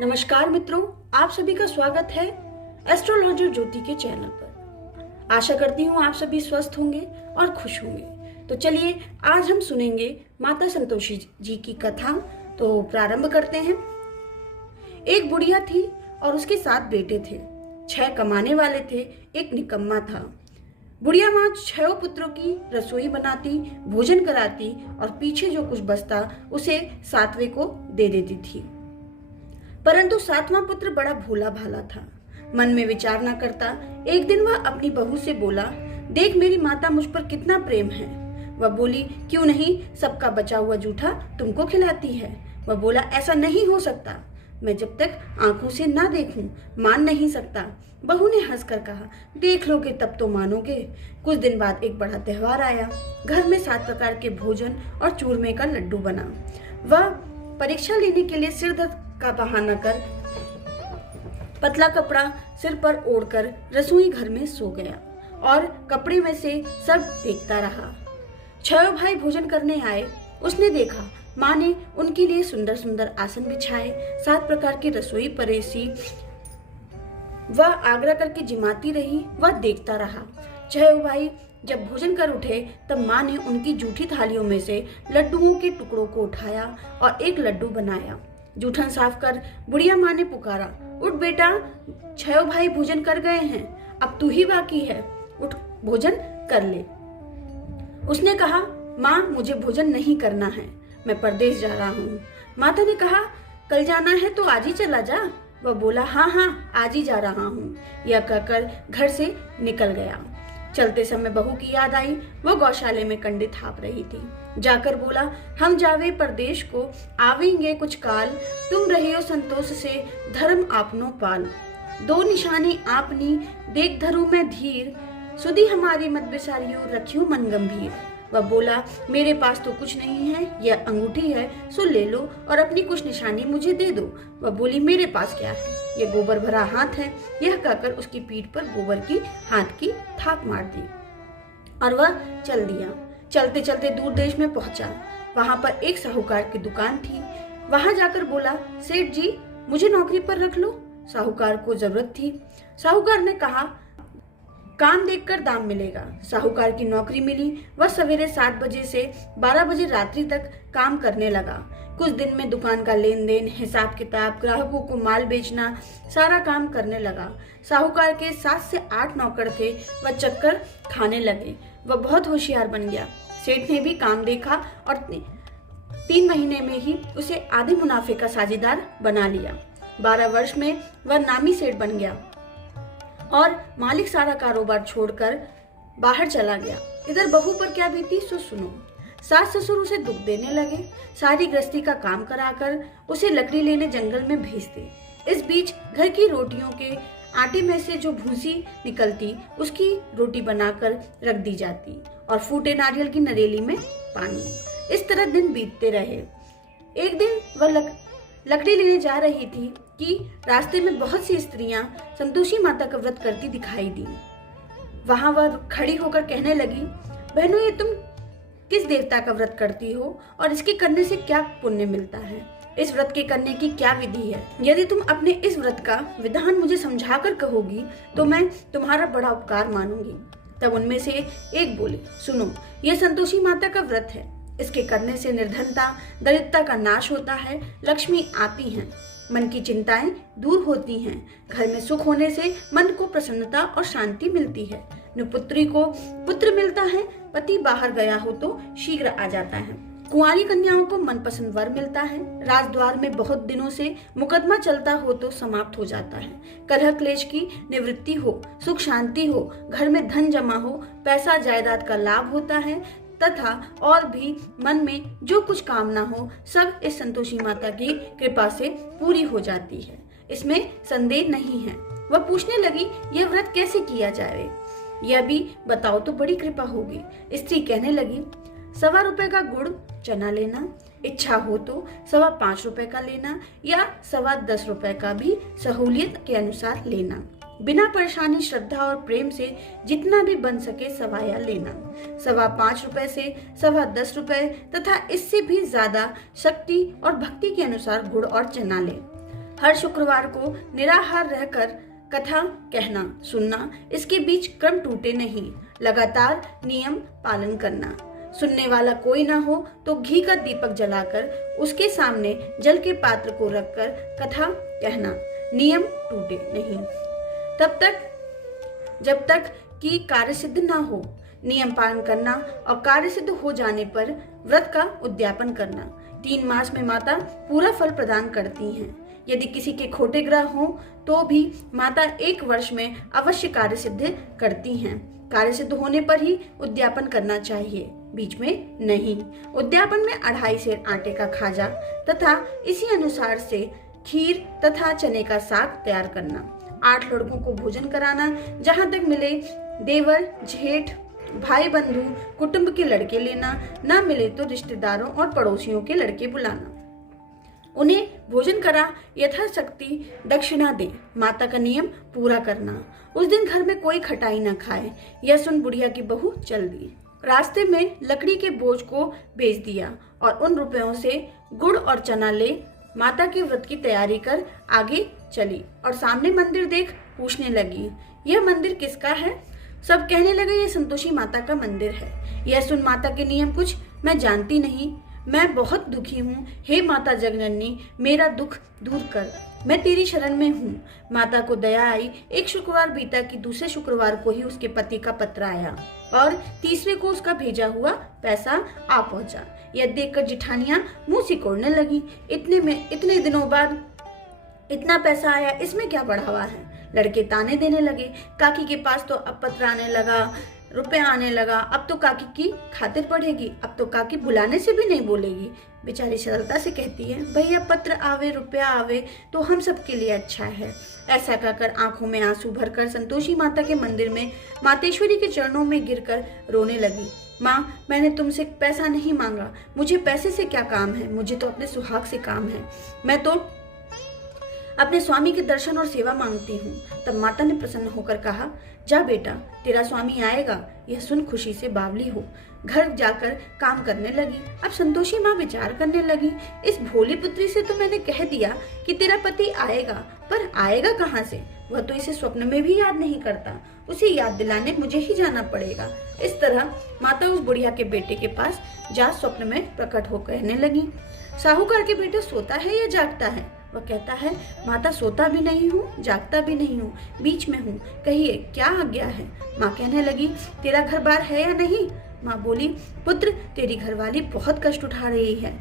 नमस्कार मित्रों, आप सभी का स्वागत है एस्ट्रोलॉजर ज्योति के चैनल पर। आशा करती हूँ आप सभी स्वस्थ होंगे और खुश होंगे। तो चलिए आज हम सुनेंगे माता संतोषी जी की कथा। तो प्रारंभ करते हैं। एक बुढ़िया थी और उसके 7 बेटे थे। 6 कमाने वाले थे, एक निकम्मा था। बुढ़िया माँ 6 पुत्रों की रसोई बनाती, भोजन कराती और पीछे जो कुछ बचता उसे 7वें को दे देती थी। परंतु 7वां पुत्र बड़ा भोला भाला था, मन में विचार न करता। एक दिन वह अपनी बहू से बोला, देख मेरी माता मुझ पर कितना प्रेम है। वह बोली, क्यों नहीं, सबका बचा हुआ जूठा तुमको खिलाती है। वह बोला, ऐसा नहीं हो सकता, मैं जब तक आंखों से ना देखूं मान नहीं सकता। बहू ने हंसकर कहा, देख लोगे तब तो मानोगे। कुछ दिन बाद एक बड़ा त्योहार आया। घर में 7 प्रकार के भोजन और चूरमे का लड्डू बना। वह परीक्षा लेने के लिए सिर दर्द का बहाना कर पतला कपड़ा सिर पर ओढ़कर रसोई घर में सो गया और कपड़े में से सब देखता रहा। 6 भाई भोजन करने आए। उसने देखा माँ ने उनके लिए सुंदर सुंदर आसन बिछाए, 7 प्रकार की रसोई परेसी। वह आग्रह करके जिमाती रही, वह देखता रहा। 6 भाई जब भोजन कर उठे तब माँ ने उनकी जूठी थालियों में से लड्डुओं के टुकड़ों को उठाया और एक लड्डू बनाया। जूठन साफ कर बुढ़िया माँ ने पुकारा, उठ बेटा, 6 भाई भोजन कर गए हैं, अब तू ही बाकी है, उठ भोजन कर ले। उसने कहा, माँ मुझे भोजन नहीं करना है, मैं परदेश जा रहा हूँ। माता ने कहा, कल जाना है तो आज ही चला जा। वह बोला, हाँ हाँ आज ही जा रहा हूँ। यह कहकर घर से निकल गया। चलते समय बहू की याद आई। वह गौशाले में कंडे थाप रही थी। जाकर बोला, हम जावे परदेश को, आवेंगे कुछ काल, तुम रहियो संतोष से धर्म आपनो पाल। 2 निशानी आपनी देख धरू मैं धीर, सुधी हमारी मत बिसारियो रखियो मन गंभीर। वह बोला, मेरे पास तो कुछ नहीं है, यह अंगूठी है सो ले लो और अपनी कुछ निशानी मुझे दे दो। वह बोली, मेरे पास क्या है, यह गोबर भरा हाथ है। यह कहकर उसकी पीठ पर गोबर की हाथ की थाप मार दी और वह चल दिया। चलते चलते दूर देश में पहुंचा। वहां पर एक साहूकार की दुकान थी। वहां जाकर बोला, सेठ जी मुझे नौकरी पर रख लो। साहूकार को जरूरत थी। साहूकार ने कहा, काम देखकर दाम मिलेगा। साहूकार की नौकरी मिली। वह सवेरे 7 बजे से 12 बजे रात्रि तक काम करने लगा। कुछ दिन में दुकान का लेन देन, हिसाब किताब, ग्राहकों को माल बेचना, सारा काम करने लगा। साहूकार के 7 से 8 नौकर थे। वह चक्कर खाने लगे। वह बहुत होशियार बन गया। सेठ ने भी काम देखा और 3 महीने में ही उसे आधे मुनाफे का साझेदार बना लिया। 12 वर्ष में वह नामी सेठ बन गया और मालिक सारा कारोबार छोड़कर बाहर चला गया। इधर बहू पर क्या बीती सो सुनो। सास ससुर उसे दुख देने लगे। सारी गृहस्थी का काम कराकर उसे लकड़ी लेने जंगल में भेजते। इस बीच घर की रोटियों के आटे में से जो भूसी निकलती उसकी रोटी बनाकर रख दी जाती और फूटे नारियल की नरेली में पानी। इस तरह दिन बीतते रहे। एक दिन वह लकड़ी लेने जा रही थी कि रास्ते में बहुत सी स्त्रियां संतोषी माता का व्रत करती दिखाई दी। वहां वह खड़ी होकर कहने लगी, बहनों ये तुम किस देवता का व्रत करती हो और इसके करने से क्या पुण्य मिलता है? इस व्रत के करने की क्या विधि है? यदि तुम अपने इस व्रत का विधान मुझे समझाकर कहोगी तो मैं तुम्हारा बड़ा उपकार मानूंगी। तब उनमें से एक बोली, सुनो, यह संतोषी माता का व्रत है। इसके करने से निर्धनता, दरिद्रता का नाश होता है, लक्ष्मी आती हैं, मन की चिंताएं दूर होती हैं, घर में सुख होने से मन को प्रसन्नता और शांति मिलती है, नुपुत्री को पुत्र मिलता है, पति बाहर गया हो तो शीघ्र आ जाता है, कुंवारी कन्याओं को मनपसंद वर मिलता है, राजद्वार में बहुत दिनों से मुकदमा चलता हो तो समाप्त हो जाता है, कलह क्लेश की निवृत्ति हो, सुख शांति हो, घर में धन जमा हो, पैसा जायदाद का लाभ होता है तथा और भी मन में जो कुछ कामना हो सब इस संतोषी माता की कृपा से पूरी हो जाती है। इसमें संदेह नहीं है। वह पूछने लगी, यह व्रत कैसे किया जाए, यह भी बताओ तो बड़ी कृपा होगी। स्त्री कहने लगी, 1.25 रुपए का गुड़ चना लेना, इच्छा हो तो 5.25 रुपए का लेना या 10.25 रुपए का भी सहूलियत के अनुसार लेना। बिना परेशानी, श्रद्धा और प्रेम से जितना भी बन सके सवाया लेना। 5.25 रुपए से 10.25 रुपए तथा इससे भी ज्यादा शक्ति और भक्ति के अनुसार गुड़ और चना ले। हर शुक्रवार को निराहार रहकर कथा कहना सुनना, इसके बीच क्रम टूटे नहीं, लगातार नियम पालन करना। सुनने वाला कोई ना हो तो घी का दीपक जलाकर उसके सामने जल के पात्र को रखकर कथा कहना, नियम टूटे नहीं। तब तक जब तक कि कार्य सिद्ध ना हो, नियम पालन करना और कार्य सिद्ध हो जाने पर व्रत का उद्यापन करना। 3 मास में माता पूरा फल प्रदान करती हैं। यदि किसी के खोटे ग्रह हो तो भी माता 1 वर्ष में अवश्य कार्य सिद्ध करती हैं। कार्य सिद्ध होने पर ही उद्यापन करना चाहिए, बीच में नहीं। उद्यापन में 2.5 सेर आटे का खाजा तथा इसी अनुसार से खीर तथा चने का साग तैयार करना। 8 लड़कों को भोजन कराना, जहां तक मिले देवर, जेठ, भाई बंधु, कुटुंब के लड़के लेना, ना मिले तो रिश्तेदारों और पड़ोसियों के लड़के बुलाना। उन्हें भोजन करा यथाशक्ति दक्षिणा दे। माता का नियम पूरा करना। उस दिन घर में कोई खटाई न खाए। यह सुन बुढ़िया की बहू चल दी। रास्ते में लकड़ी के बोझ को बेच दिया और उन रुपयों से गुड़ और चना ले माता के व्रत की तैयारी कर आगे चली और सामने मंदिर देख पूछने लगी, यह मंदिर किसका है? सब कहने लगे, यह संतोषी माता का मंदिर है। यह सुन माता के नियम कुछ मैं जानती नहीं, मैं बहुत दुखी हूँ। हे माता जगननी, मेरा दुख दूर कर, मैं तेरी शरण में हूँ। माता को दया आई। 1 शुक्रवार बीता कि दूसरे शुक्रवार को ही उसके पति का पत्र आया और तीसरे को उसका भेजा हुआ पैसा आ पहुंचा। यह देखकर जिठानियां मुंह सिकोड़ने लगी। इतने दिनों बाद इतना पैसा आया, इसमें क्या बढ़ावा है? लड़के ताने देने लगे। काकी के पास तो अब पत्र आने लगा, रुपए आने लगा, अब तो काकी की खातिर पड़ेगी, अब तो काकी बुलाने से भी नहीं बोलेगी। बेचारी सरलता से कहती है, भैया पत्र आवे रुपया आवे तो हम सबके लिए अच्छा है। ऐसा कहकर आंखों में आंसू भरकर संतोषी माता के मंदिर में मातेश्वरी के चरणों में गिरकर रोने लगी। माँ, मैंने तुमसे पैसा नहीं मांगा, मुझे पैसे से क्या काम है, मुझे तो अपने सुहाग से काम है। मैं तो अपने स्वामी के दर्शन और सेवा मांगती हूँ। तब माता ने प्रसन्न होकर कहा, जा बेटा, तेरा स्वामी आएगा। यह सुन खुशी से बावली हो घर जाकर काम करने लगी। अब संतोषी माँ विचार करने लगी, इस भोली पुत्री से तो मैंने कह दिया कि तेरा पति आएगा, पर आएगा कहाँ से? वह तो इसे स्वप्न में भी याद नहीं करता, उसे याद दिलाने मुझे ही जाना पड़ेगा। इस तरह माता उस बुढ़िया के बेटे के पास जा स्वप्न में प्रकट हो कहने लगी, साहूकार के बेटे सोता है या जागता है? वह कहता है, माता सोता भी नहीं हूँ, जागता भी नहीं हूँ, बीच में हूँ, कहिए क्या आज्ञा है? माँ कहने लगी, तेरा घर बार है या नहीं? माँ बोली, पुत्र, तेरी घरवाली बहुत कष्ट उठा रही है।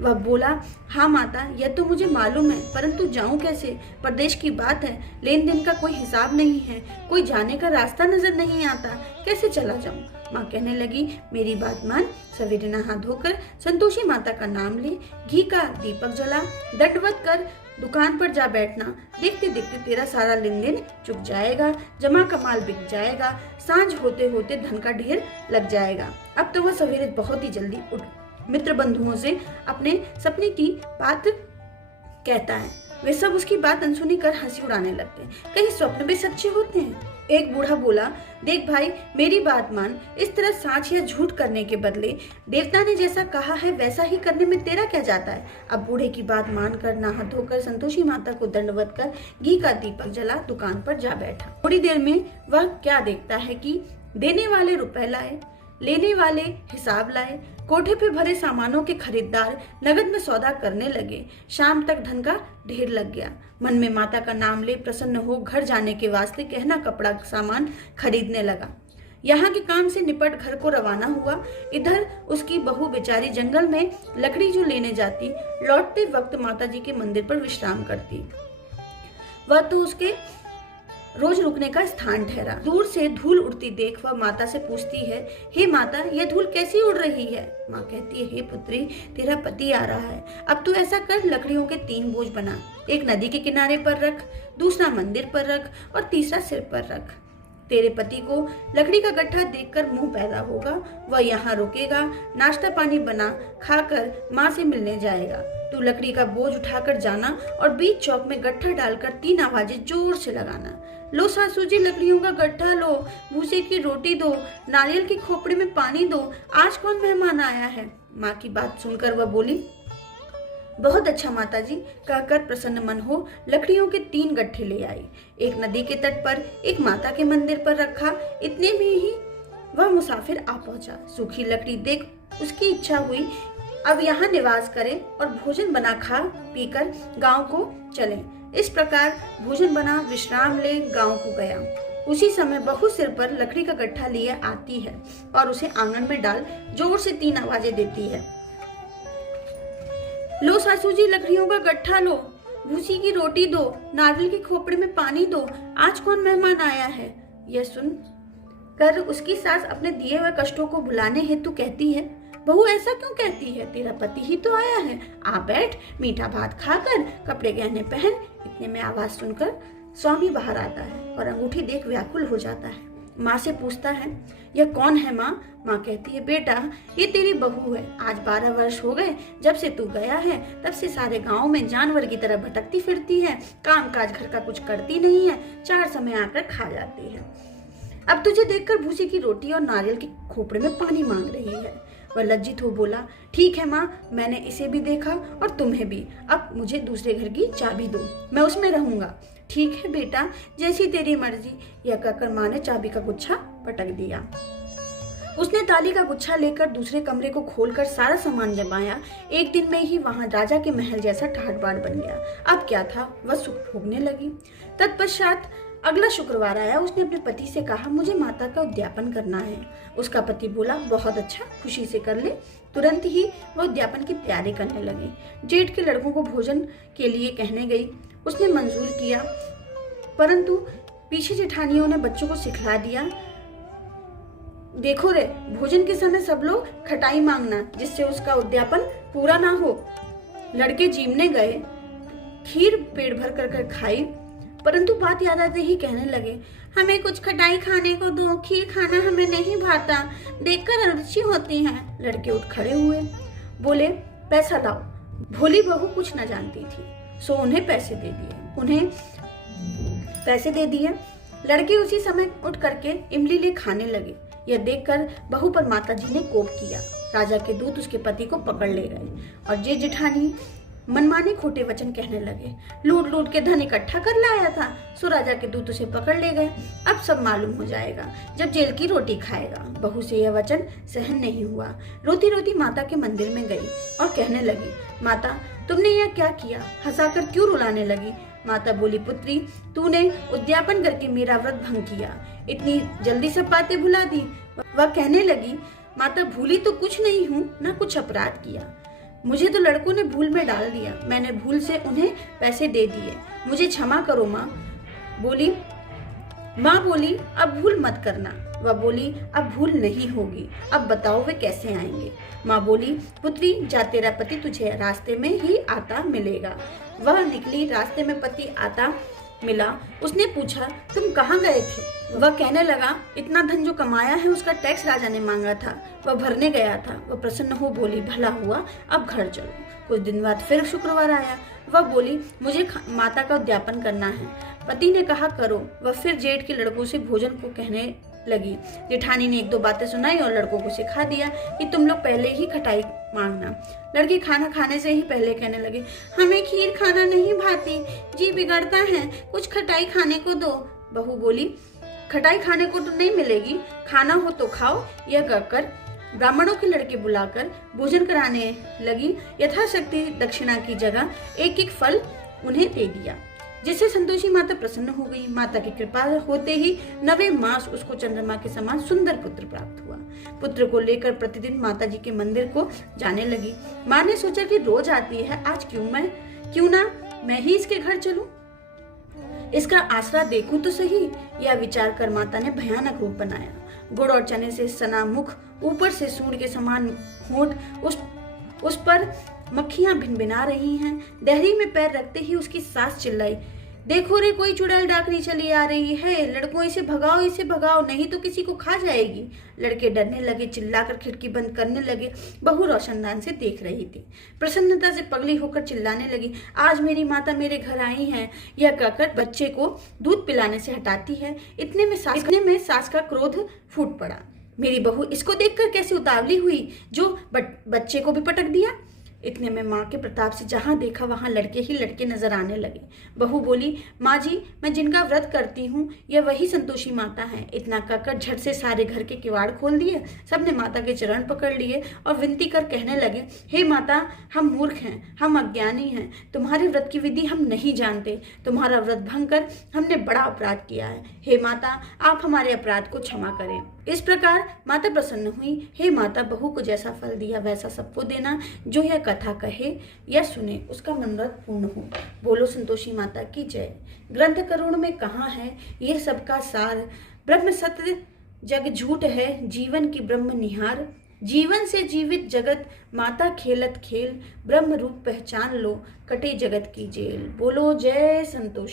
वह बोला, हाँ माता, यह तो मुझे मालूम है, परंतु जाऊं कैसे? प्रदेश की बात है, लेन देन का कोई हिसाब नहीं है, कोई जाने का रास्ता नजर नहीं आता, कैसे चला जाऊं? माँ कहने लगी, मेरी बात मान, सवेरे नहा धोकर संतोषी माता का नाम ले, घी का दीपक जला, दंडवत कर दुकान पर जा बैठना। देखते देखते तेरा सारा लेन देन चुक जाएगा, जमा का माल बिक जाएगा, सांझ होते होते धन का ढेर लग जाएगा। अब तो वह सवेरे बहुत ही जल्दी उठ मित्र बंधुओं से अपने सपने की बात कहता है। वे सब उसकी बात अनसुनी कर हंसी उड़ाने लगते हैं। कहीं स्वप्न भी सच्चे होते हैं? एक बूढ़ा बोला, देख भाई, मेरी बात मान, इस तरह साँच या झूठ करने के बदले देवता ने जैसा कहा है वैसा ही करने में तेरा क्या जाता है? अब बूढ़े की बात मानकर नहा धोकर संतोषी माता को दंडवत कर घी का दीपक जला दुकान पर जा बैठा। थोड़ी देर में वह क्या देखता है कि देने वाले रुपए लाए, लेने वाले हिसाब लाए, कोठे पे भरे सामानों के खरीदार नगद में सौदा करने लगे। शाम तक धन का ढेर लग गया। मन में माता का नाम ले प्रसन्न हो घर जाने के वास्ते गहना कपड़ा सामान खरीदने लगा। यहाँ के काम से निपट घर को रवाना हुआ। इधर उसकी बहू बेचारी जंगल में लकड़ी जो लेने जाती, लौटते वक्त माता जी के मंदिर पर विश्राम करती। वह तो उसके रोज रुकने का स्थान ठहरा। दूर से धूल उड़ती देख वह माता से पूछती है, हे माता, यह धूल कैसी उड़ रही है? माँ कहती है, हे पुत्री, तेरा पति आ रहा है। अब तू ऐसा कर, लकड़ियों के 3 बोझ बना, एक नदी के किनारे पर रख, दूसरा मंदिर पर रख और तीसरा सिर पर रख। तेरे पति को लकड़ी का गट्ठा देखकर मुंह पैदा होगा, वह यहाँ रुकेगा, नाश्ता पानी बना खाकर माँ से मिलने जाएगा। तू लकड़ी का बोझ उठाकर जाना और बीच चौक में गट्ठा डालकर 3 आवाजें जोर से लगाना, लो सासू जी, लकड़ियों का गट्ठा लो, भूसे की रोटी दो, नारियल की खोपड़ी में पानी दो, आज कौन मेहमान आया है? माँ की बात सुनकर वह बोली, बहुत अच्छा माताजी, कहकर प्रसन्न मन हो लकड़ियों के 3 गट्ठे ले आई। एक नदी के तट पर, एक माता के मंदिर पर रखा। इतने में ही वह मुसाफिर आ पहुंचा। सूखी लकड़ी देख उसकी इच्छा हुई अब यहाँ निवास करें और भोजन बना खा पीकर गांव को चलें। इस प्रकार भोजन बना विश्राम ले गांव को गया। उसी समय बहू सिर पर लकड़ी का गट्ठा लिए आती है और उसे आंगन में डाल जोर से 3 आवाजें देती है। लो सासू जी, लकड़ियों का गट्ठा लो, भूसी की रोटी दो, नारियल के खोपड़े में पानी दो, आज कौन मेहमान आया है। यह सुन कर उसकी सास अपने दिए हुए कष्टों को भुलाने हेतु कहती है, बहू ऐसा क्यों कहती है, तेरा पति ही तो आया है, आ बैठ, मीठा भात खाकर कपड़े गहने पहन। इतने में आवाज सुनकर स्वामी बाहर आता है और अंगूठी देख व्याकुल हो जाता है। माँ से पूछता है, यह कौन है माँ। माँ कहती है, बेटा ये तेरी बहू है। आज 12 वर्ष हो गए जब से तू गया है, तब से सारे गांव में जानवर की तरह भटकती फिरती है, काम काज घर का कुछ करती नहीं है, 4 समय आकर खा जाती है। अब तुझे देखकर भूसी की रोटी और नारियल के खोपड़े में पानी मांग रही है। वह लज्जित हो बोला, ठीक है माँ, मैंने इसे भी देखा और तुम्हें भी, अब मुझे दूसरे घर की चाबी दो, मैं उसमें रहूंगा। ठीक है बेटा, जैसी तेरी मर्जी। यह कहकर माँ ने चाबी का गुच्छा पटक दिया। उसने ताली का गुच्छा लेकर दूसरे कमरे को खोलकर सारा सामान जमाया। एक दिन में ही वहां राजा के महल जैसा ठाट बाट बन गया। अब क्या था, वह सुख भोगने लगी। तत्पश्चात अगला शुक्रवार आया। उसने अपने पति से कहा, मुझे माता का उद्यापन करना है। उसका पति बोला, बहुत अच्छा, खुशी से कर ले। तुरंत ही वह उद्यापन की तैयारी करने लगी। जेठ के लड़कों को भोजन के लिए कहने गई। उसने मंजूर किया, परंतु पीछे जेठानियों ने बच्चों को सिखला दिया, देखो रे, भोजन के समय सब लोग खटाई मांगना, जिससे उसका उद्यापन पूरा ना हो। लड़के जीमने गए, खीर पेट भर कर खाई, परंतु बात याद आते ही कहने लगे, हमें कुछ खटाई खाने को दो, खीर खाना हमें नहीं भाता, देखकर अरुचि होती है। लड़के उठ खड़े हुए, बोले, पैसा लाओ। भोली बहू कुछ न जानती थी, सो उन्हें पैसे दे दिए। लड़के उसी समय उठ करके इमली ले खाने लगे। यह देखकर बहू पर माताजी ने कोप किया। राजा के दूत उसके पति को पकड़ ले गए और जेठ जेठानी मनमाने खोटे वचन कहने लगे। लूट लूट के धन इकट्ठा कर लाया था, सो राजा के दूत उसे पकड़ ले गए। अब सब मालूम हो जाएगा जब जेल की रोटी खाएगा। बहू से यह वचन सहन नहीं हुआ। रोती रोती माता के मंदिर में गई और कहने लगी, माता तुमने यह क्या किया, हंसाकर क्यों रुलाने लगी। माता बोली, पुत्री तूने उद्यापन करके मेरा व्रत भंग किया, इतनी जल्दी सब बातें भुला दी। वह कहने लगी, माता भूली तो कुछ नहीं हूँ, ना कुछ अपराध किया, मुझे तो लड़कों ने भूल में डाल दिया, मैंने भूल से उन्हें पैसे दे दिए, मुझे क्षमा करो माँ बोली, अब भूल मत करना। वह बोली, अब भूल नहीं होगी, अब बताओ वे कैसे आएंगे। माँ बोली, पुत्री जा, तेरा पति तुझे रास्ते में ही आता मिलेगा। वह निकली, रास्ते में पति आता मिला। उसने पूछा, तुम कहाँ गए थे। वह कहने लगा, इतना धन जो कमाया है उसका टैक्स राजा ने मांगा था, वह भरने गया था। वह प्रसन्न हो बोली, भला हुआ, अब घर चलो। कुछ दिन बाद फिर शुक्रवार आया। वह बोली, मुझे माता का उद्यापन करना है। पति ने कहा, करो। वह फिर जेठ के लड़कों से भोजन को कहने लगी। जेठानी ने 1-2 बातें सुनाई और लड़कों को सिखा दिया कि तुम लोग पहले ही खटाई मांगना। लड़के खाना खाने से ही पहले कहने लगे, हमें खीर खाना नहीं भाती, जी बिगड़ता है, कुछ खटाई खाने को दो। बहू बोली, खटाई खाने को तो नहीं मिलेगी, खाना हो तो खाओ। यह कहकर ब्राह्मणों के लड़के बुलाकर भोजन कराने लगी। यथाशक्ति दक्षिणा की जगह 1-1 फल उन्हें दे दिया, जिससे संतोषी माता प्रसन्न हो गई। माता की कृपा होते ही 9वें मास उसको चंद्रमा के समान सुंदर पुत्र प्राप्त हुआ। पुत्र को लेकर प्रतिदिन माता जी के मंदिर को जाने लगी। माँ ने सोचा कि रोज आती है, आज क्यों ना मैं ही इसके घर चलूं, इसका आसरा देखूं तो सही। यह विचार कर माता ने भयानक रूप बनाया। गुड़ और चने से सना मुख, ऊपर से सूंड के समान होंठ, उस पर मक्खियां भिनभिना रही हैं। देहरी में पैर रखते ही उसकी सास चिल्लाई, देखो रे, कोई चुड़ैल डाकनी चली आ रही है, लड़कों इसे भगाओ, नहीं तो किसी को खा जाएगी। लड़के डरने लगे, चिल्लाकर खिड़की बंद करने लगे। बहू रोशनदान से देख रही थी, प्रसन्नता से पगली होकर चिल्लाने लगी, आज मेरी माता मेरे घर आई है। यह कहकर बच्चे को दूध पिलाने से हटाती है। इतने में सास का क्रोध फूट पड़ा। मेरी बहू इसको देखकर कैसी उतावली हुई जो बच्चे को भी पटक दिया। इतने में माँ के प्रताप से जहाँ देखा वहाँ लड़के ही लड़के नजर आने लगे। बहू बोली, माँ जी, मैं जिनका व्रत करती हूँ यह वही संतोषी माता है। इतना कहकर झट से सारे घर के किवाड़ खोल दिए। सबने माता के चरण पकड़ लिए और विनती कर कहने लगे, हे माता, हम मूर्ख हैं, हम अज्ञानी हैं, तुम्हारे व्रत की विधि हम नहीं जानते। तुम्हारा व्रत भंग कर हमने बड़ा अपराध किया है। हे माता, आप हमारे अपराध को क्षमा करें। इस प्रकार माता प्रसन्न हुई। हे माता, बहू को जैसा फल दिया वैसा सबको देना। जो यह कथा कहे या सुने उसका मनोरथ पूर्ण हो। बोलो संतोषी माता की जय। ग्रंथ करुण में कहाँ है ये सबका सार। ब्रह्म सत्य जग झूठ है, जीवन की ब्रह्म निहार। जीवन से जीवित जगत, माता खेलत खेल। ब्रह्म रूप पहचान लो, कटे जगत की जेल। बोलो जय संतोषी।